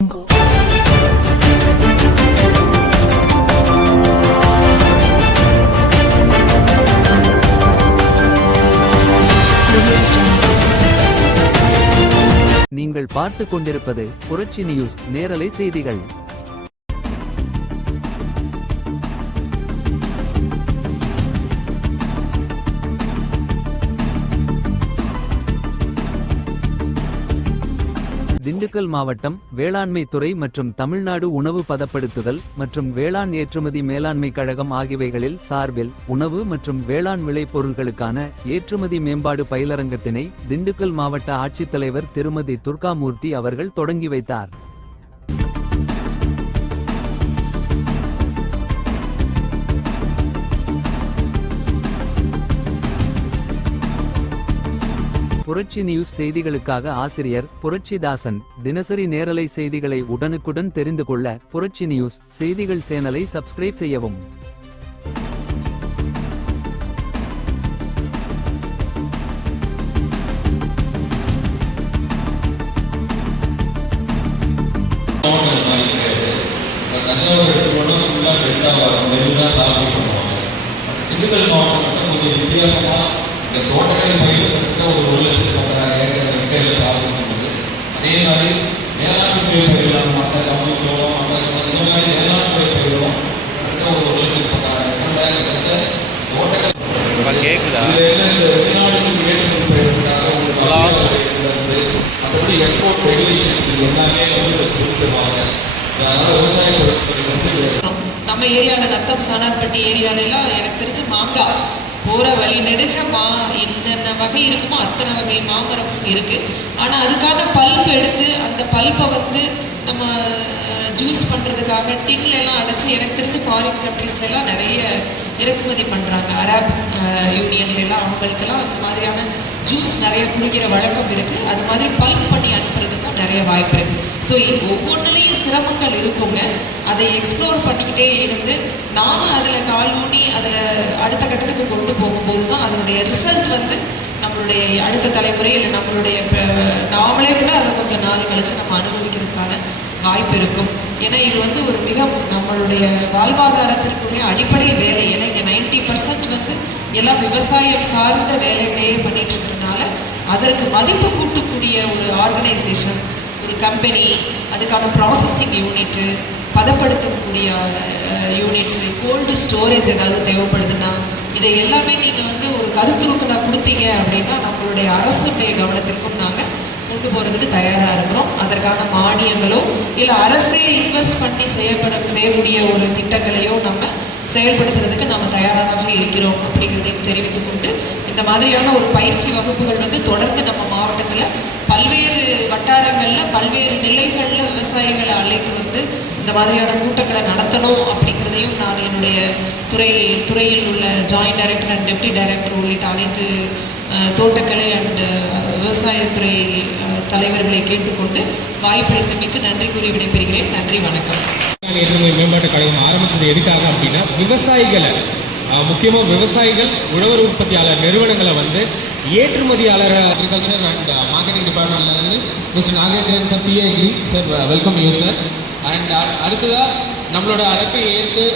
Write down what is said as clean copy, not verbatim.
நீங்கள் பார்த்துக் கொண்டிருப்பது புரட்சி நியூஸ் நேரலை செய்திகள். திண்டுக்கல் மாவட்டம் வேளாண்மை துறை மற்றும் தமிழ்நாடு உணவு பதப்படுத்துதல் மற்றும் வேளாண் ஏற்றுமதி மேலாண்மை கழகம் ஆகியவைகளில் சார்பில் உணவு மற்றும் வேளாண் விளைபொருள்களுக்கான ஏற்றுமதி மேம்பாடு பயிலரங்கத்தினை திண்டுக்கல் மாவட்ட ஆட்சித்தலைவர் திருமதி துர்காமூர்த்தி அவர்கள் தொடங்கி வைத்தார். புரட்சி நியூஸ் செய்திகளுக்காக ஆசிரியர் புரட்சிதாசன். தினசரி நேரலை செய்திகளை உடனுக்குடன் தெரிந்து கொள்ள புரட்சி நியூஸ் செய்திகள் சேனலை சப்ஸ்கிரைப் செய்யவும். இந்த தோட்டக்கலை பயிர்களுக்கு ஒரு லட்சம் சாப்பிடும்போது அதே மாதிரி வேளாண் பயிர்களான மக்கள் தமிழ்ச்சோளம் இந்த மாதிரி வேளாண் பயிர்களும் ஒரு லட்சம் தோட்டக்கலை கேட்குதா இந்த வெளிநாடுகளுக்கு ஏற்றுமதி பயிர்களுக்காக மற்றபடி எக்ஸ்போர்ட் ரெகுலேஷன்ஸ் எல்லாமே சொல்லிட்டுருவாங்க. அதனால விவசாய பொருட்கள் வந்து நம்ம ஏரியாவில் நத்தம் சானார்பட்டி ஏரியாலெல்லாம் எனக்கு தெரிஞ்சு மாங்காய் போகிற வழி நெடுக என்னென்ன வகை இருக்குமோ அத்தனை வகை மாமரம் இருக்குது. ஆனால் அதுக்கான பல்ப் எடுத்து அந்த பல்ப்பை வந்து நம்ம ஜூஸ் பண்ணுறதுக்காக டின்லெலாம் அடைச்சி எனக்கு தெரிஞ்ச ஃபாரின் கண்ட்ரீஸ்லாம் நிறைய இறக்குமதி பண்ணுறாங்க. அரப் யூனியன்லாம் அவங்களுக்கெல்லாம் அந்த மாதிரியான ஜூஸ் நிறைய குடிக்கிற வழக்கம் இருக்குது. அது மாதிரி பல்ப் பண்ணி அனுப்புறதுக்கும் நிறைய வாய்ப்பு இருக்குது. ஸோ ஒவ்வொன்றுலேயும் சிரமங்கள் இருக்குங்க. அதை எக்ஸ்ப்ளோர் பண்ணிக்கிட்டே இருந்து நானும் அதில் கால் ஊனி அதில் அடுத்த கட்டத்துக்கு கொண்டு போகும்போது தான் அதனுடைய ரிசல்ட் வந்து நம்மளுடைய அடுத்த தலைமுறை இல்லை நம்மளுடைய நாமளே கூட அதை கொஞ்சம் நாள் கழித்து நம்ம அனுபவிக்கிறதுக்கான வாய்ப்பு இருக்கும். ஏன்னா இது வந்து ஒரு மிக நம்மளுடைய வாழ்வாதாரத்திற்குரிய அடிப்படை வேலை. ஏன்னா இங்கே 90% வந்து எல்லாம் விவசாயம் சார்ந்த வேலைகளையே பண்ணிட்டு இருக்கிறதுனால அதற்கு மதிப்பு கூட்டக்கூடிய ஒரு ஆர்கனைசேஷன், ஒரு கம்பெனி, அதுக்கான ப்ராசஸிங் யூனிட்டு, பதப்படுத்தக்கூடிய யூனிட்ஸு, கோல்டு ஸ்டோரேஜ் ஏதாவது தேவைப்படுதுன்னா இதை எல்லாமே நீங்கள் வந்து ஒரு கருத்துருக்கலாக கொடுத்தீங்க அப்படின்னா நம்மளுடைய அரசுடைய கவனத்திற்கும் நாங்கள் கொண்டு போகிறதுக்கு தயாராக இருக்கிறோம். அதற்கான மானியங்களோ இல்லை அரசே இன்வெஸ்ட் பண்ணி செய்யக்கூடிய ஒரு திட்டங்களையோ நம்ம செயல்படுத்துறதுக்கு நம்ம தயாராக இருக்கிறோம் அப்படிங்கிறதையும் தெரிவித்து கொண்டு இந்த மாதிரியான ஒரு பயிற்சி வகுப்புகள் வந்து தொடர்ந்து நம்ம மாவட்டத்தில் பல்வேறு வட்டாரங்களில் பல்வேறு நிலைகளில் விவசாயிகளை அழைத்து வந்து இந்த மாதிரியான கூட்டங்களை நடத்தணும் அப்படிங்கிறதையும் நான் என்னுடைய துறையில் உள்ள joint director and deputy director உள்ளிட்ட அனைத்து தோட்டக்கலை அண்ட் விவசாயத்துறை தலைவர்களை கேட்டுக்கொண்டு வாய்ப்பளித்தமைக்கு நன்றி கூறி விடைபெறுகிறேன். நன்றி, வணக்கம். மேம்பாட்டு கழகம் ஆரம்பிச்சது எதுக்காக அப்படின்னா விவசாயிகளை முக்கியமாக விவசாயிகள் உழவர் உற்பத்தியாளர் நிறுவனங்களை வந்து ஏற்றுமதியாளர் அக்ரிகல்ச்சர் அண்ட் மார்க்கெட்டிங் டிபார்ட்மெண்ட்ல இருந்து mister Nagendran sir PAG sir welcome you sir. And அடுத்ததாக நம்மளோட அழைப்பை ஏற்று